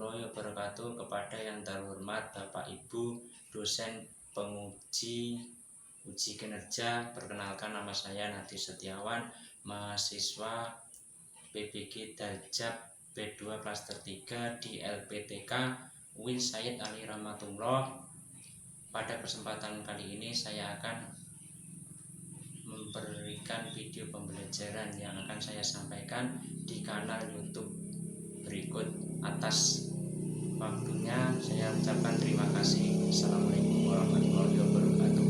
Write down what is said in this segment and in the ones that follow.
warahmatullahi wabarakatuh. Kepada yang terhormat Bapak Ibu dosen penguji uji kinerja, perkenalkan nama saya Nadi Setiawan, mahasiswa PBG Daljab B2 Klaster 3 di LPTK UIN Said Ali Rahmatullah. Pada kesempatan kali ini saya akan memberikan video pembelajaran yang akan saya sampaikan di kanal YouTube berikut. Atas waktunya saya ucapkan terima kasih. Assalamualaikum warahmatullahi wabarakatuh.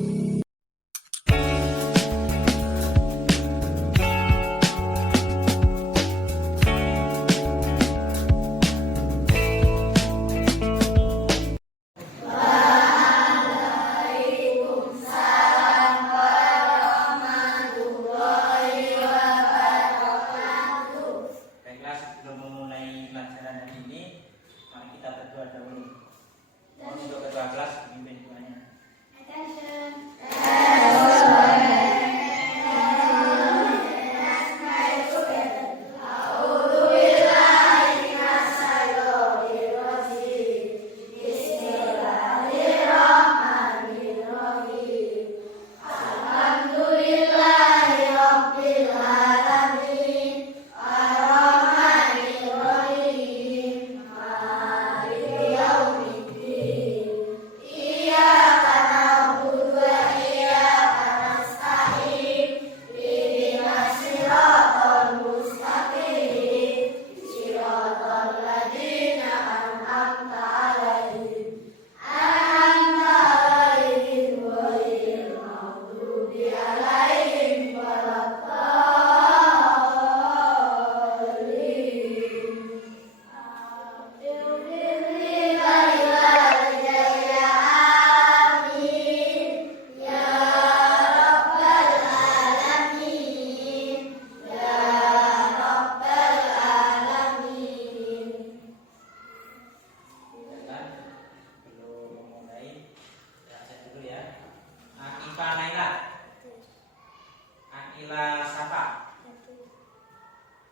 Akila Safa,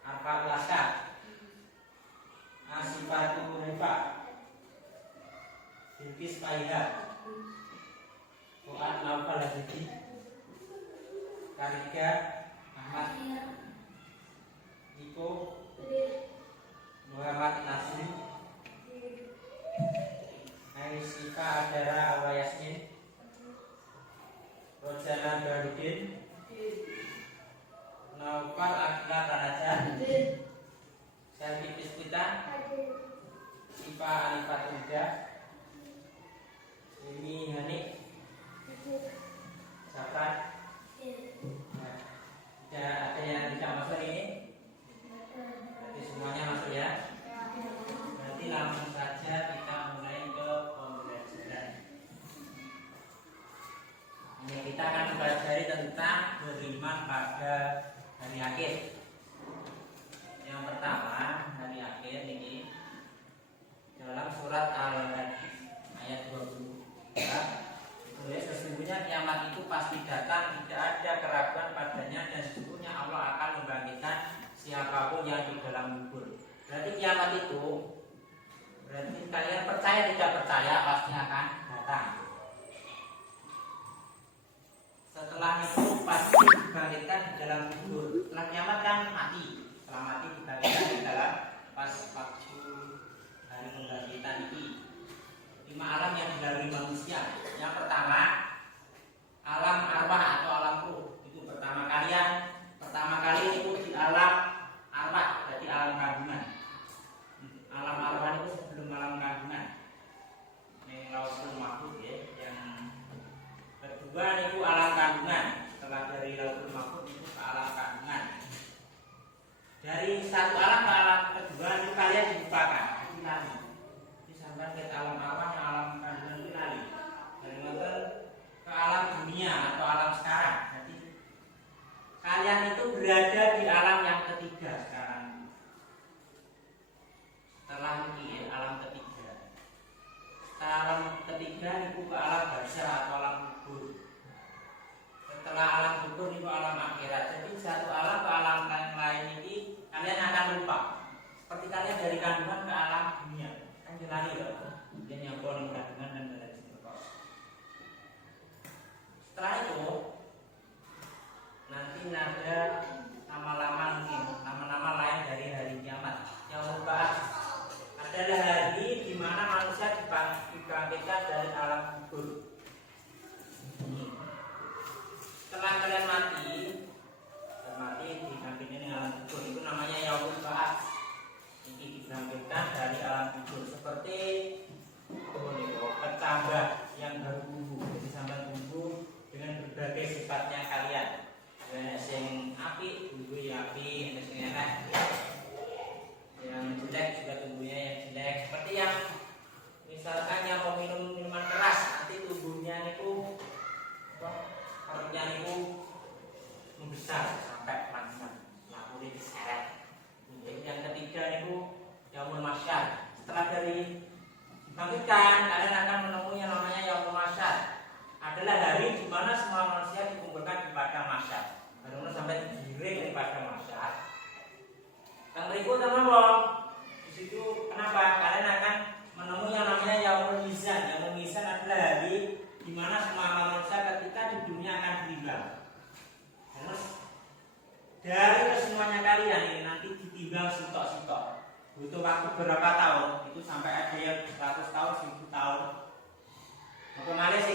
Arfa Laska, Asifatu Rifa, Bilkis Faiha, Fuad Naufal Hadidi, Karika Ahmad, Iko Muhammad Nasri, Aisika Adara Awayasmin, Rojana Darudin, Naufal Akila Karajan, Selvi Pispita, Siva Alifatulda, Imi Hanik, Safran. Ada yang tidak masuk ini? Berarti semuanya masuk ya? Berarti langsung saja kita mulai ke pembelajaran. Ini kita akan mempelajari tentang beriman pada hari akhir. Yang pertama, hari akhir ini dalam surat Al-Hajj ayat 22 ditulis, sesungguhnya kiamat itu pasti datang, tidak ada keraguan padanya, dan sesungguhnya Allah akan membangkitkan siapapun yang di dalam kubur. Berarti kiamat itu, berarti kalian percaya tidak percaya pasti akan datang. Setelah itu pasti dibangkitkan di dalam kubur. Setelah kiamat kan mati. Setelah mati dibangkitkan di dalam pas waktu hari pembangkitan ini. 5 alam yang dilalui manusia. Yang pertama, alam arwah atau alam ruh. Itu pertama kali itu di alam arwah, berarti alam kandungan. Alam arwah itu sebelum alam kandungan. Ini lautul mahfuz ya. Yang kedua itu alam kandungan. Setelah dari lautul mahfuz itu ke alam kandungan. Dari satu alam ke alam kedua itu kalian dibukakan. Itu nanti disampaikan ke alam arwah, alam kandungan itu nanti. Dan ke alam dunia atau alam sekarang. Jadi kalian itu berada di alam yang ketiga sekarang. Setelah ini alam ketiga. Alam ketiga itu ke alam barzah atau alam kubur. Setelah alam kubur itu alam akhirat. Jadi satu alam ke alam lain ini kalian akan lupa. Seperti kalian dari kandungan ke alam mungkin ada nama-nama lain dari hari kiamat. Yang merupakan adalah hari di mana manusia dibangkitkan dari alam kubur. Setelah kalian mati dibangkitkan dari alam kubur, itu namanya yaumul ba'ats. Ini dibangkitkan dari alam kubur seperti kecambah yang berbumbu, jadi sambal bumbu dengan berbagai sifatnya kalian. Yang api, bumbu yang api, yang enak, yang jelek juga tubuhnya yang jelek. Seperti yang misalkan yang peminum minuman keras, nanti tubuhnya itu perutnya itu membesar sampai langsung kulit diseret. Yang ketiga itu yaumul mahsyar. Setelah dari dibangkitkan, kalian akan menemui yang namanya yaumul mahsyar. Adalah hari di mana semua manusia dikumpulkan di padang mahsyar. Benar-benar sampai digiring di padang mahsyar. Yang berikut teman-teman, di situ kenapa kalian akan menemui yang namanya yaumul mizan. Yaumul mizan adalah hari di mana semua manusia ketika di dunia akan ditimbang. Terus dari kesemuanya kalian ini nanti ditimbang sitok-sitok. Butuh waktu berapa tahun? Itu sampai ada yang 100 tahun, 1000 tahun. Otomatis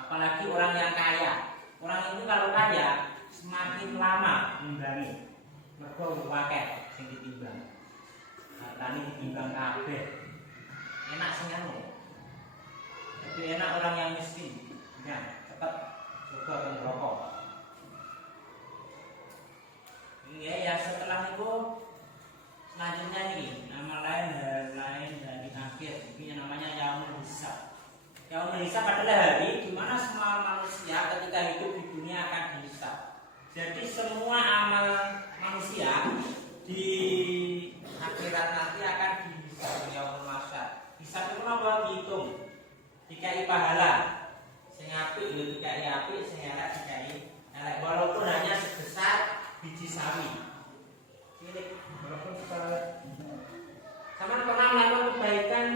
apalagi orang yang kaya. Orang itu kalau kaya semakin lama nimbangi. Mergo akeh sing ditimbang. Hartane ditimbang kabeh. Enak sing anu. Lebih enak orang yang miskin. Ya, cepat surga ke neraka. Iya ya, setelah itu selanjutnya nih nama lain dari akhir. Ini namanya yaumul hisab. Yaumul hisab adalah hari di mana semua manusia ketika hidup di dunia akan dihisab. Jadi semua amal manusia di akhirat nanti akan dihisab yaumul mahsyar. Hisab itu apa? Dihitung. Dikai pahala. Sing apik yo dikai apik, sing elek dikai elek. Walaupun hanya sebesar biji sawi. Ini walaupun sebesar. Sama pernah melakukan kebaikan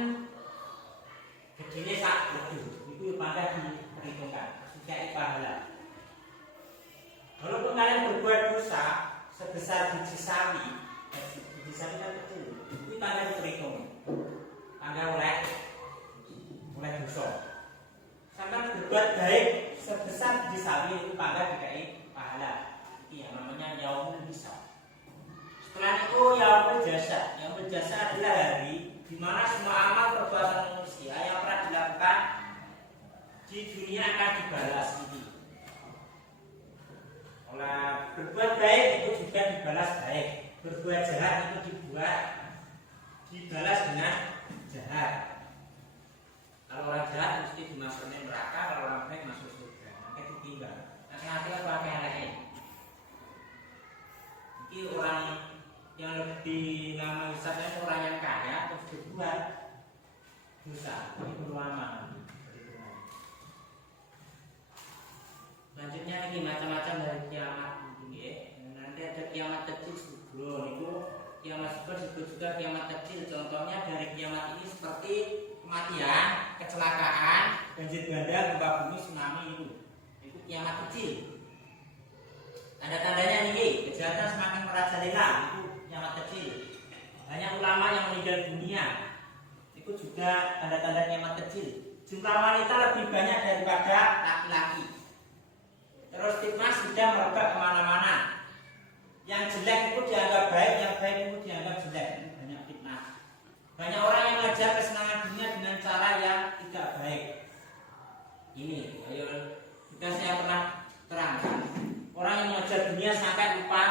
gedenya sak wedhus. Itu pada diperhitungkan. Dikai pahala. Walaupun kalian berbuat dosa sebesar biji sawi kan kecil, itu tanda diperhitung. Tanda oleh dosa. Sampai berbuat baik sebesar biji sawi itu tanda dikai pahala. Itu yang namanya yaumul hisab. Setelah itu yaumul jasa. Yaumul jasa adalah hari di mana semua amal perbuatan manusia yang pernah dilakukan di dunia akan dibalas ini. Oleh berbuat baik itu juga dibalas baik, berbuat jahat itu dibalas dengan jahat. Kalau orang jahat mesti dimasukkan neraka, kalau orang baik masuk surga. Maka ditinggal. Nanti apa lain? Ini orang yang lebih lama misalnya orang yang kaya terus berbuat dosa, ini perlu lama. Selanjutnya ini macam-macam dari kiamat nanti ada kiamat kecil sebelum itu kiamat disebut juga kiamat kecil. Contohnya dari kiamat ini seperti kematian, kecelakaan, banjir bandang, gempa bumi, tsunami itu kiamat kecil. Tanda-tandanya ini kejahatan semakin merajalela, itu kiamat kecil. Banyak ulama yang meninggal dunia, itu juga tanda-tanda kiamat kecil. Jumlah wanita lebih banyak daripada laki-laki. Terus fitnah sudah merebak kemana-mana. Yang jelek itu dianggap baik, yang baik itu dianggap jelek. Ini banyak fitnah. Banyak orang yang mengajar kesenangan dunia dengan cara yang tidak baik. Ini, juga saya pernah terangkan. Orang yang mengajar dunia sampai lupa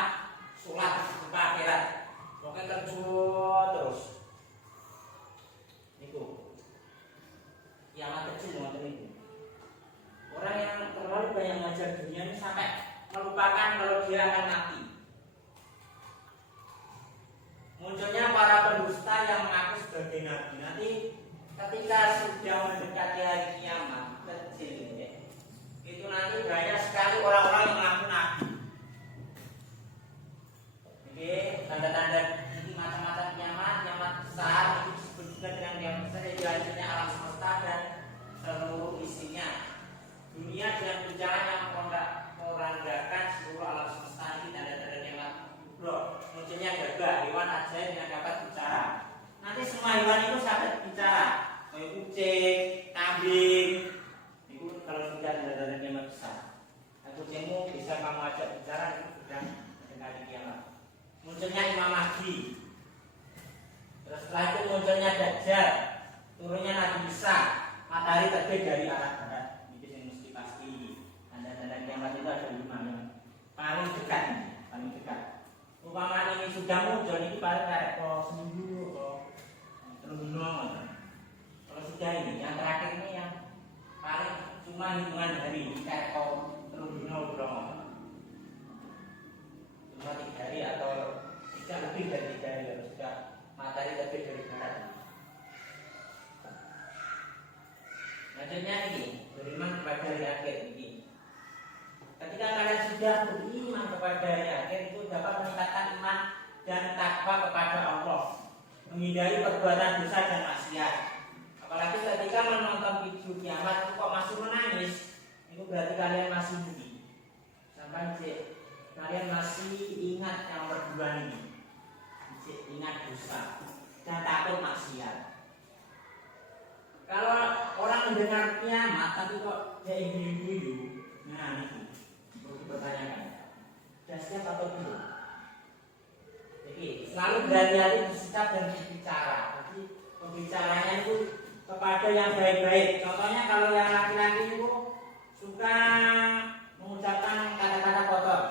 sholat, lupa akhirat. Pokoknya kerja terus. Itu kiamat kecil macam itu. Orang yang terlalu banyak mengajar dunia ini sampai melupakan kalau dia akan mati. Munculnya para pendusta yang mengaku sebagai nabi. Nanti ketika sudah mendekati hari kiamat kecil itu nanti banyak sekali orang-orang yang mengaku nabi. Oke, tanda-tanda ini macam-macam kiamat besar itu disebut juga dengan kiamat besar yang dihasilnya alam semesta dan seluruh isinya. Dunia dengan bencana yang merendahkan hewan ajaib yang dapat bicara. Nanti semua hewan itu dapat bicara. Kayak kucing, kambing, itu kalau sudah ada kiamat besar. Nah, kucingmu bisa kamu ajak bicara, itu sudah mendekati kiamat. Munculnya Imam Mahdi. Terus setelah itu munculnya Dajjal, turunnya Nabi Isa, matahari terbit dari arah barat. Itu yang mesti pasti. Tanda-tanda kiamat itu ada 5 yang paling dekat, paling dekat. Umpama ini sudah muncul, ini paling kayak seminggu atau terus. Kalau sudah ini, yang terakhir ini yang paling cuma hitungan hari, kayak terus cuma 3 hari atau tidak lebih dari 3 hari kalau sudah matahari lebih dari barat. Selanjutnya ini beriman kepada hari akhir ini. Ketika kalian sudah beriman kepada hari akhir itu dapat meningkatkan iman dan takwa kepada Allah, menghindari perbuatan dosa dan maksiat. Apalagi ketika menonton video kiamat kok masih menangis, itu berarti kalian masih hidup. Sampai kalian masih ingat yang berdua ini, ingat dosa dan takut maksiat. Kalau orang mendengar kiamat tapi kok dia ingin nah itu pertanyakan, sudah siap atau belum? Jadi selalu berhati-hati bersikap dan berbicara. Jadi pembicaranya itu kepada yang baik-baik. Contohnya kalau yang laki-laki itu suka mengucapkan kata-kata kotor,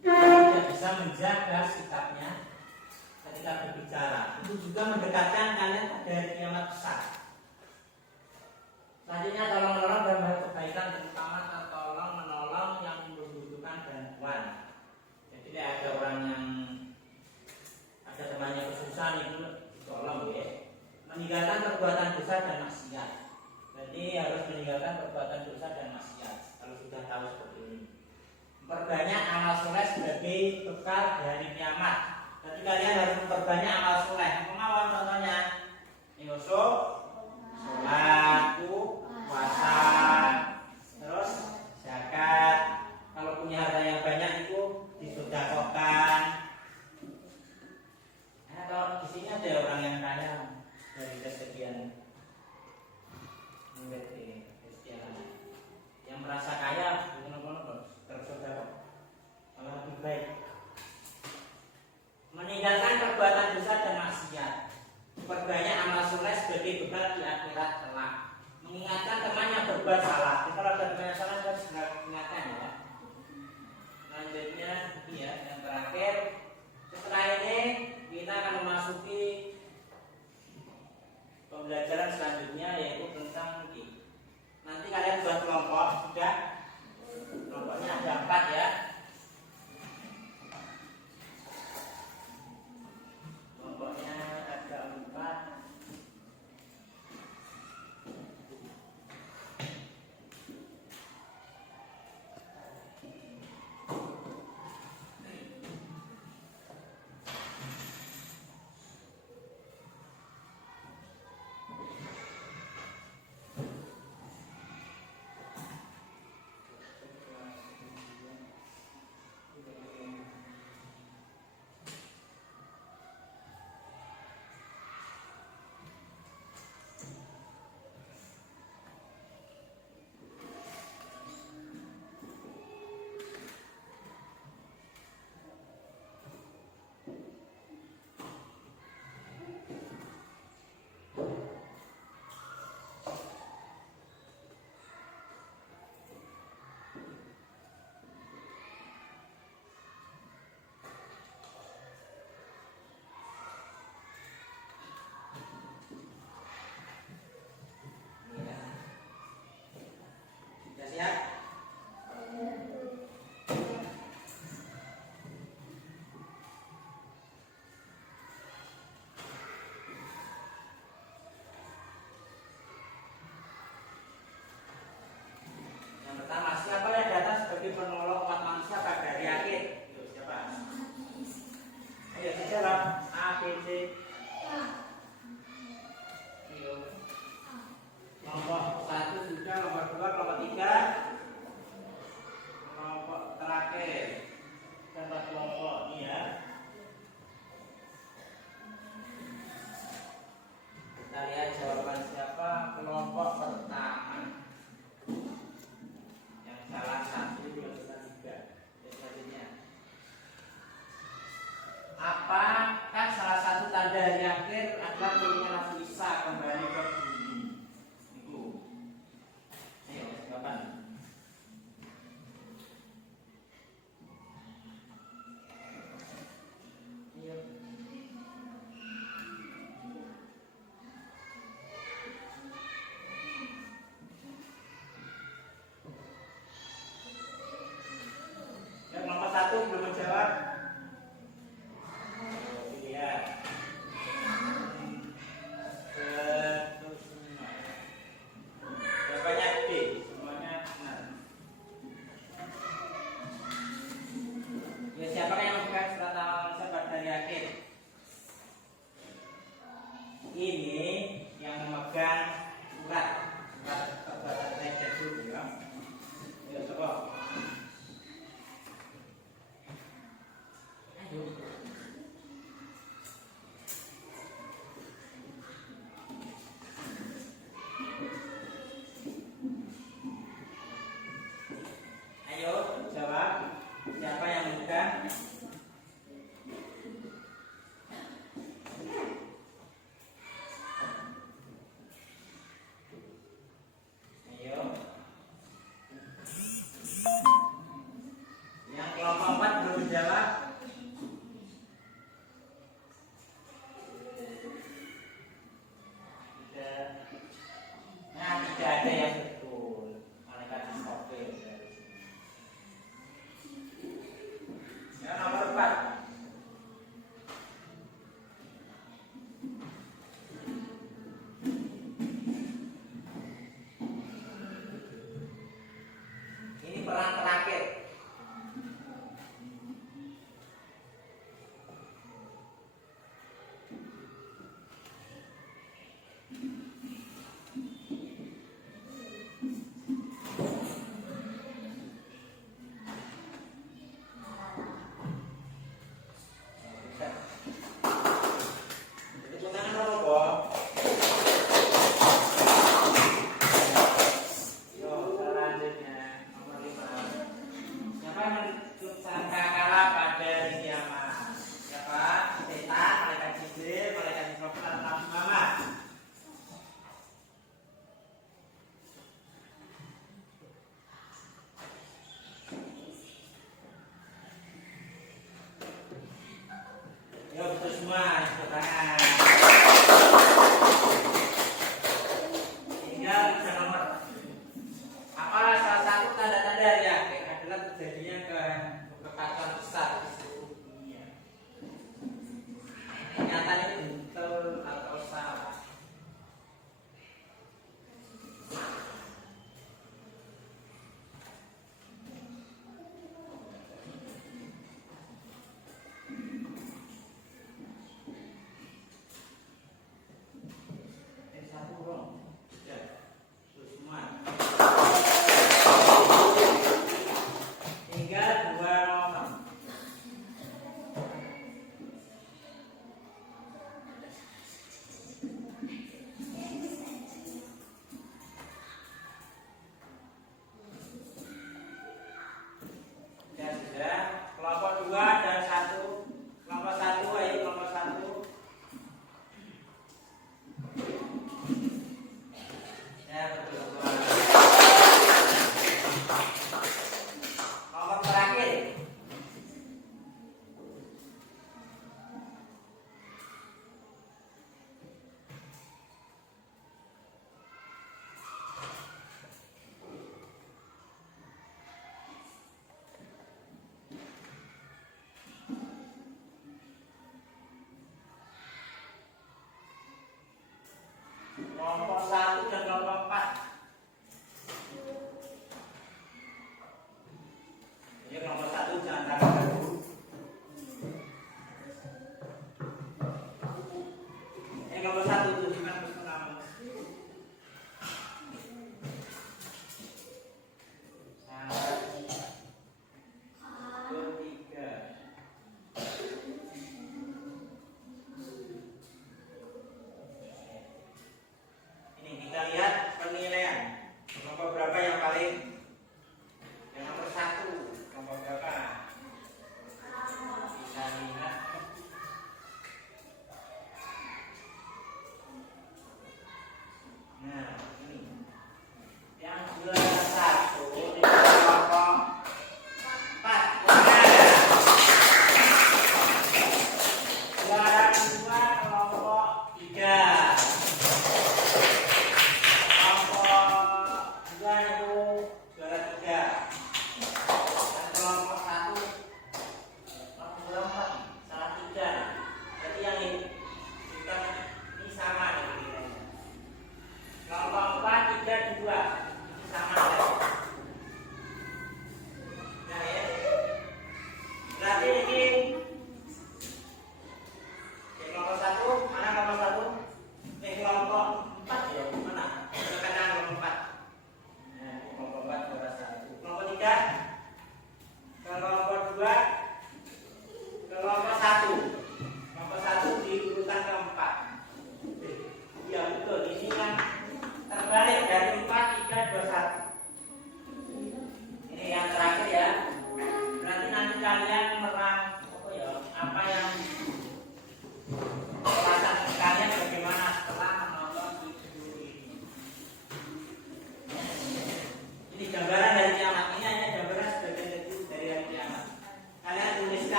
tidak bisa menjaga sikapnya ketika berbicara. Itu juga mendekatkan kalian pada hari kiamat besar. Selanjutnya tolong menolong dalam hal kebaikan, terutama tolong menolong yang membutuhkan bantuan. Jadi ada orang yang ada temannya kesusahan itu tolong ya. Meninggalkan perbuatan dosa dan maksiat. Jadi harus meninggalkan perbuatan dosa dan maksiat. Kalau sudah tahu seperti ini, memperbanyak amal soleh sebagai bekal dari kiamat. Jadi kalian harus memperbanyak amal soleh. Pengawal contohnya Yusuf, sholat, puasa, terus zakat. Kalau punya harta yang banyak itu disedekahkan. Nah, kalau di sini ada orang yang kaya dari kesekian yang merasa kaya, tersedekah. Kalau lebih baik meninggalkan perbuatan dosa dan maksiat, perbanyak amal soleh sebagai bekal di akhirat kelak. Mengingatkan teman yang berbuat salah. Jadi kalau ada teman yang salah harus ingatkan ya. Selanjutnya ya, yang terakhir, setelah ini kita akan memasuki pembelajaran selanjutnya yaitu tentang nanti kalian buat kelompok sudah. Kelompoknya ada 4 ya. Kelompoknya ada 4.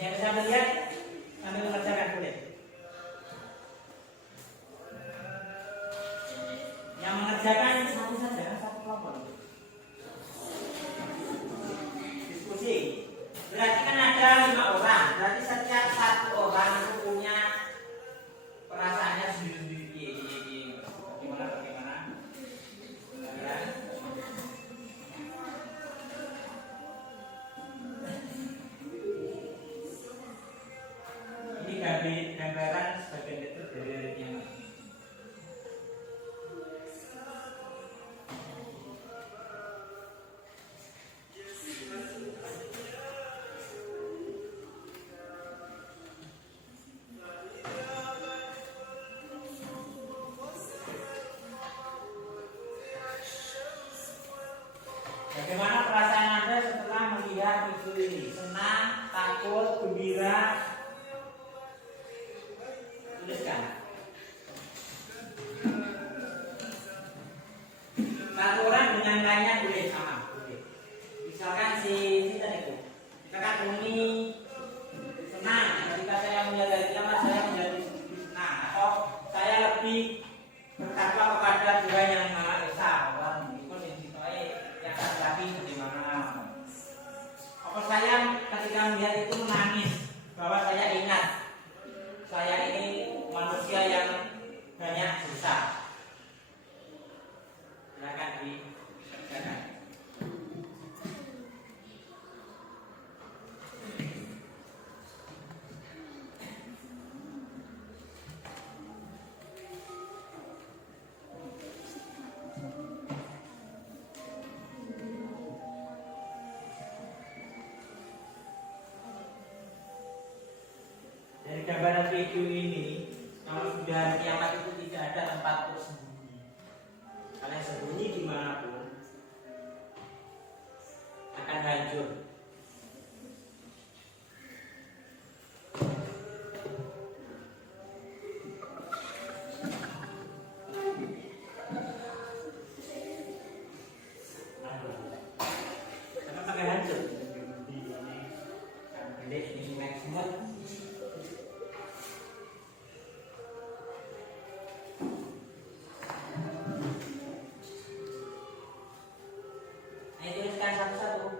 Yang bisa melihat sambil mengerjakan boleh. Yang mengerjakan satu saja, satu kelompok. Diskusi. Berarti kan ada 5 orang. Berarti setiap satu orang itu punya perasaannya sendiri-sendiri. Bagaimana? Ya. Ini gambaran sebagian itu dari yang bagaimana perasaan Anda setelah melihat video ini? Senang, takut, gembira? Tuliskan. Satu orang dengan lainnya boleh sama, boleh. Misalkan si tadi itu, misalkan Umi senang ketika saya melihat kiamat, saya menjadi senang, atau saya lebih bertakwa kepada Tuhan yang Maha Esa. Apa saya ketika melihat itu menangis bahwa saya ingat saya ini manusia yang banyak dosa. Silakan dikerjakan. Dari gambaran video ini, kalau sudah hari kiamat itu tidak ada tempat untuk sembunyi. Kalian sembunyi dimanapun akan hancur. Karena pakai hancur. Ini maksimum. Ayo tuliskan satu-satu.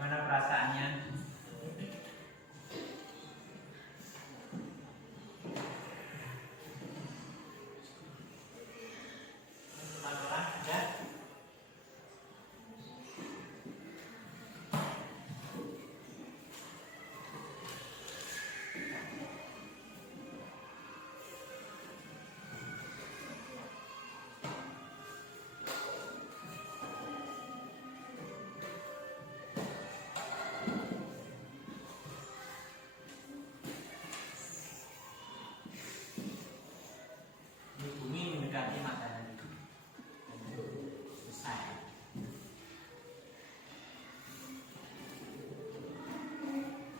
Bagaimana perasaannya? Bumi mendekati matahari. Selesai.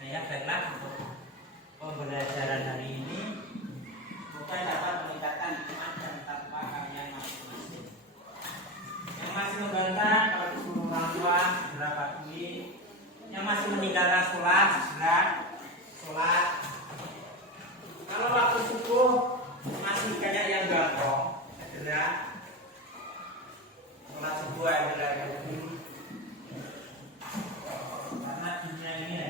Saya baiklah untuk pembelajaran hari ini. Semoga dapat meningkatkan iman dan takwa kalian masing-masing. Yang masih membantah kalau disuruh orang tua segera patuhi. Yang masih meninggalkan sholat segera sholat. Kalau waktu subuh masih banyak yang gantong, segera sholat subuh adalah karena dunia ini